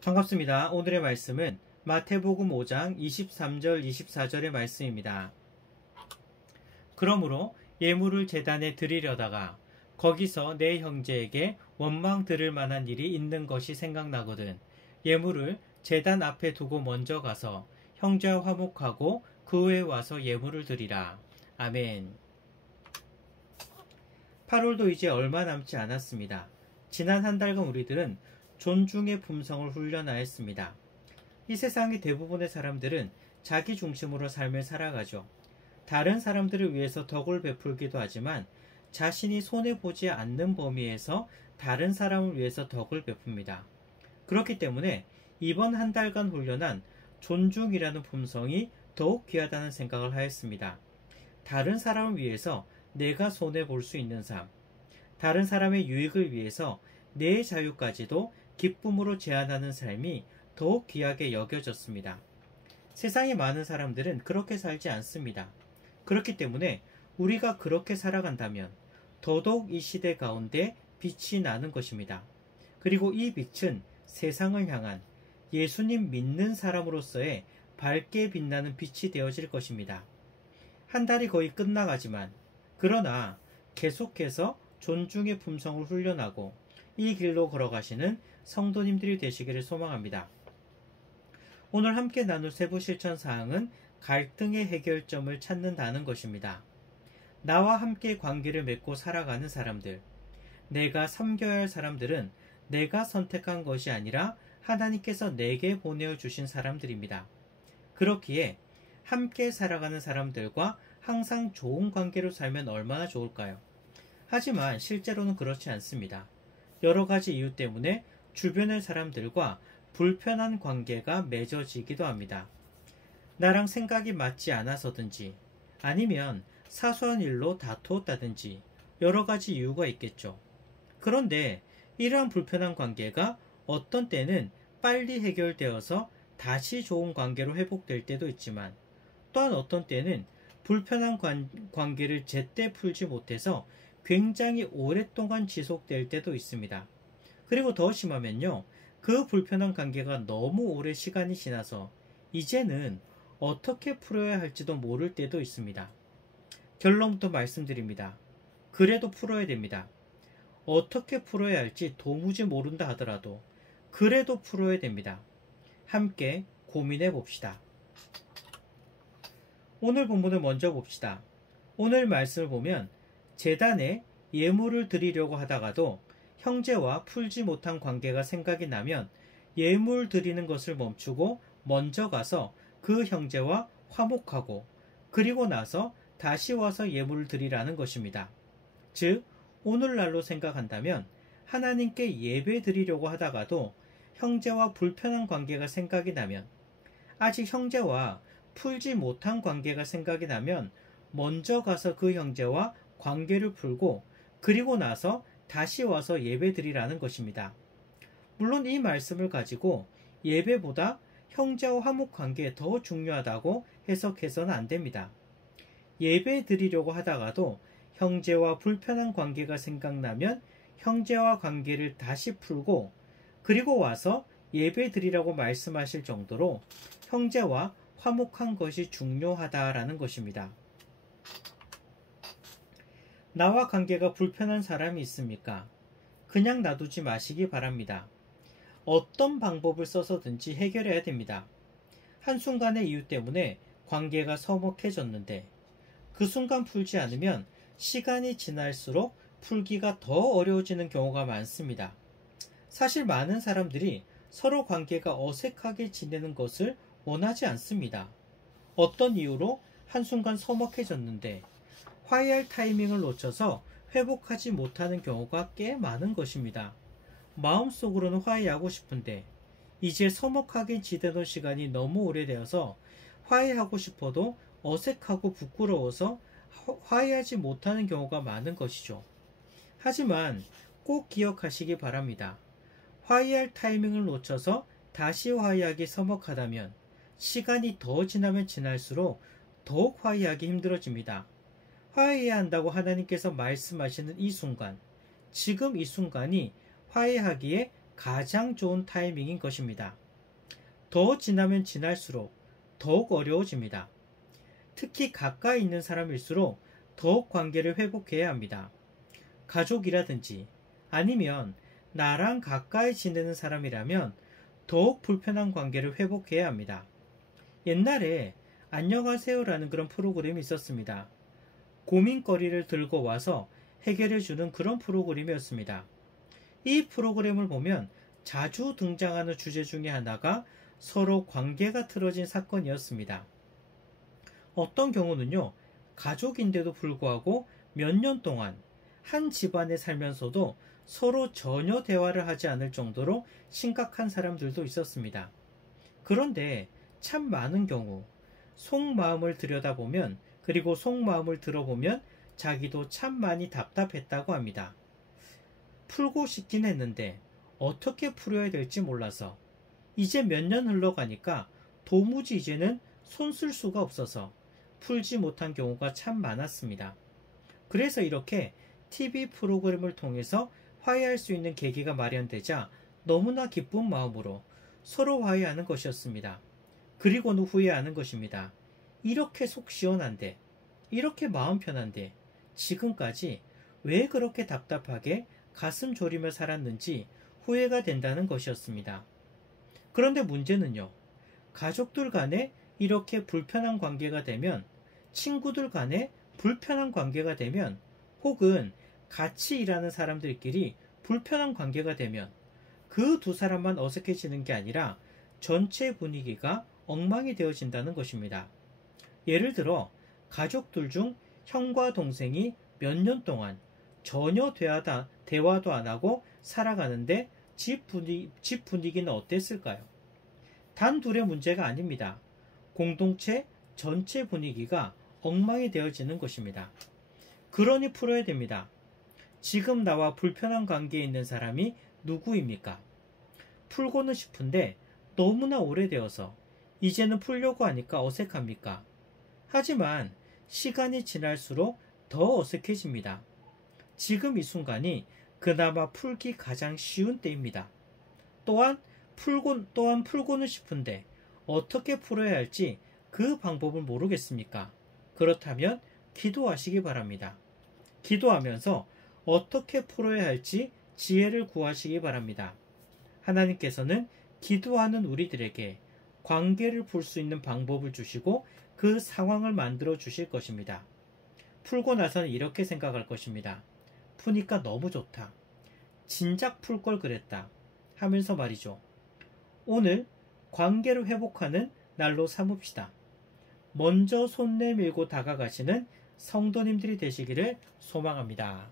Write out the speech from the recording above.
반갑습니다. 오늘의 말씀은 마태복음 5장 23절 24절의 말씀입니다. 그러므로 예물을 제단에 드리려다가 거기서 내 형제에게 원망 들을 만한 일이 있는 것이 생각나거든 예물을 제단 앞에 두고 먼저 가서 형제와 화목하고 그 후에 와서 예물을 드리라. 아멘. 8월도 이제 얼마 남지 않았습니다. 지난 한 달간 우리들은 존중의 품성을 훈련하였습니다. 이 세상의 대부분의 사람들은 자기 중심으로 삶을 살아가죠. 다른 사람들을 위해서 덕을 베풀기도 하지만 자신이 손해보지 않는 범위에서 다른 사람을 위해서 덕을 베풉니다. 그렇기 때문에 이번 한 달간 훈련한 존중이라는 품성이 더욱 귀하다는 생각을 하였습니다. 다른 사람을 위해서 내가 손해볼 수 있는 삶, 다른 사람의 유익을 위해서 내 자유까지도 기쁨으로 제한하는 삶이 더욱 귀하게 여겨졌습니다. 세상의 많은 사람들은 그렇게 살지 않습니다. 그렇기 때문에 우리가 그렇게 살아간다면 더더욱 이 시대 가운데 빛이 나는 것입니다. 그리고 이 빛은 세상을 향한 예수님 믿는 사람으로서의 밝게 빛나는 빛이 되어질 것입니다. 한 달이 거의 끝나가지만 그러나 계속해서 존중의 품성을 훈련하고 이 길로 걸어가시는 성도님들이 되시기를 소망합니다. 오늘 함께 나눌 세부 실천 사항은 갈등의 해결점을 찾는다는 것입니다. 나와 함께 관계를 맺고 살아가는 사람들, 내가 섬겨야 할 사람들은 내가 선택한 것이 아니라 하나님께서 내게 보내주신 사람들입니다. 그렇기에 함께 살아가는 사람들과 항상 좋은 관계로 살면 얼마나 좋을까요? 하지만 실제로는 그렇지 않습니다. 여러 가지 이유 때문에 주변의 사람들과 불편한 관계가 맺어지기도 합니다. 나랑 생각이 맞지 않아서든지 아니면 사소한 일로 다투었다든지 여러 가지 이유가 있겠죠. 그런데 이러한 불편한 관계가 어떤 때는 빨리 해결되어서 다시 좋은 관계로 회복될 때도 있지만 또한 어떤 때는 불편한 관계를 제때 풀지 못해서 굉장히 오랫동안 지속될 때도 있습니다. 그리고 더 심하면요, 그 불편한 관계가 너무 오래 시간이 지나서 이제는 어떻게 풀어야 할지도 모를 때도 있습니다. 결론부터 말씀드립니다. 그래도 풀어야 됩니다. 어떻게 풀어야 할지 도무지 모른다 하더라도 그래도 풀어야 됩니다. 함께 고민해 봅시다. 오늘 본문을 먼저 봅시다. 오늘 말씀을 보면 제단에 예물을 드리려고 하다가도 형제와 풀지 못한 관계가 생각이 나면 예물 드리는 것을 멈추고 먼저 가서 그 형제와 화목하고 그리고 나서 다시 와서 예물을 드리라는 것입니다. 즉 오늘날로 생각한다면 하나님께 예배 드리려고 하다가도 형제와 불편한 관계가 생각이 나면 아직 형제와 풀지 못한 관계가 생각이 나면 먼저 가서 그 형제와 관계를 풀고 그리고 나서 다시 와서 예배 드리라는 것입니다. 물론 이 말씀을 가지고 예배보다 형제와 화목 관계에 더 중요하다고 해석해서는 안 됩니다. 예배 드리려고 하다가도 형제와 불편한 관계가 생각나면 형제와 관계를 다시 풀고 그리고 와서 예배 드리라고 말씀하실 정도로 형제와 화목한 것이 중요하다라는 것입니다. 나와 관계가 불편한 사람이 있습니까? 그냥 놔두지 마시기 바랍니다. 어떤 방법을 써서든지 해결해야 됩니다. 한순간의 이유 때문에 관계가 서먹해졌는데 그 순간 풀지 않으면 시간이 지날수록 풀기가 더 어려워지는 경우가 많습니다. 사실 많은 사람들이 서로 관계가 어색하게 지내는 것을 원하지 않습니다. 어떤 이유로 한순간 서먹해졌는데 화해할 타이밍을 놓쳐서 회복하지 못하는 경우가 꽤 많은 것입니다. 마음속으로는 화해하고 싶은데 이제 서먹하게 지내던 시간이 너무 오래되어서 화해하고 싶어도 어색하고 부끄러워서 화해하지 못하는 경우가 많은 것이죠. 하지만 꼭 기억하시기 바랍니다. 화해할 타이밍을 놓쳐서 다시 화해하기 서먹하다면 시간이 더 지나면 지날수록 더욱 화해하기 힘들어집니다. 화해해야 한다고 하나님께서 말씀하시는 이 순간, 지금 이 순간이 화해하기에 가장 좋은 타이밍인 것입니다. 더 지나면 지날수록 더욱 어려워집니다. 특히 가까이 있는 사람일수록 더욱 관계를 회복해야 합니다. 가족이라든지 아니면 나랑 가까이 지내는 사람이라면 더욱 불편한 관계를 회복해야 합니다. 옛날에 안녕하세요라는 그런 프로그램이 있었습니다. 고민거리를 들고 와서 해결해주는 그런 프로그램이었습니다. 이 프로그램을 보면 자주 등장하는 주제 중에 하나가 서로 관계가 틀어진 사건이었습니다. 어떤 경우는요, 가족인데도 불구하고 몇 년 동안 한 집안에 살면서도 서로 전혀 대화를 하지 않을 정도로 심각한 사람들도 있었습니다. 그런데 참 많은 경우 속마음을 들여다보면, 그리고 속마음을 들어보면 자기도 참 많이 답답했다고 합니다. 풀고 싶긴 했는데 어떻게 풀어야 될지 몰라서, 이제 몇 년 흘러가니까 도무지 이제는 손 쓸 수가 없어서 풀지 못한 경우가 참 많았습니다. 그래서 이렇게 TV 프로그램을 통해서 화해할 수 있는 계기가 마련되자 너무나 기쁜 마음으로 서로 화해하는 것이었습니다. 그리고는 후회하는 것입니다. 이렇게 속 시원한데, 이렇게 마음 편한데 지금까지 왜 그렇게 답답하게 가슴 졸이며 살았는지 후회가 된다는 것이었습니다. 그런데 문제는요, 가족들 간에 이렇게 불편한 관계가 되면, 친구들 간에 불편한 관계가 되면, 혹은 같이 일하는 사람들끼리 불편한 관계가 되면 그 두 사람만 어색해지는 게 아니라 전체 분위기가 엉망이 되어진다는 것입니다. 예를 들어 가족들 중 형과 동생이 몇 년 동안 전혀 대화도 안 하고 살아가는데 집 분위기는 어땠을까요? 단 둘의 문제가 아닙니다. 공동체 전체 분위기가 엉망이 되어지는 것입니다. 그러니 풀어야 됩니다. 지금 나와 불편한 관계에 있는 사람이 누구입니까? 풀고는 싶은데 너무나 오래되어서 이제는 풀려고 하니까 어색합니까? 하지만 시간이 지날수록 더 어색해집니다. 지금 이 순간이 그나마 풀기 가장 쉬운 때입니다. 또한 풀고는 싶은데 어떻게 풀어야 할지 그 방법을 모르겠습니까? 그렇다면 기도하시기 바랍니다. 기도하면서 어떻게 풀어야 할지 지혜를 구하시기 바랍니다. 하나님께서는 기도하는 우리들에게 관계를 풀 수 있는 방법을 주시고 그 상황을 만들어 주실 것입니다. 풀고 나서는 이렇게 생각할 것입니다. 푸니까 너무 좋다. 진작 풀 걸 그랬다. 하면서 말이죠. 오늘 관계를 회복하는 날로 삼읍시다. 먼저 손 내밀고 다가가시는 성도님들이 되시기를 소망합니다.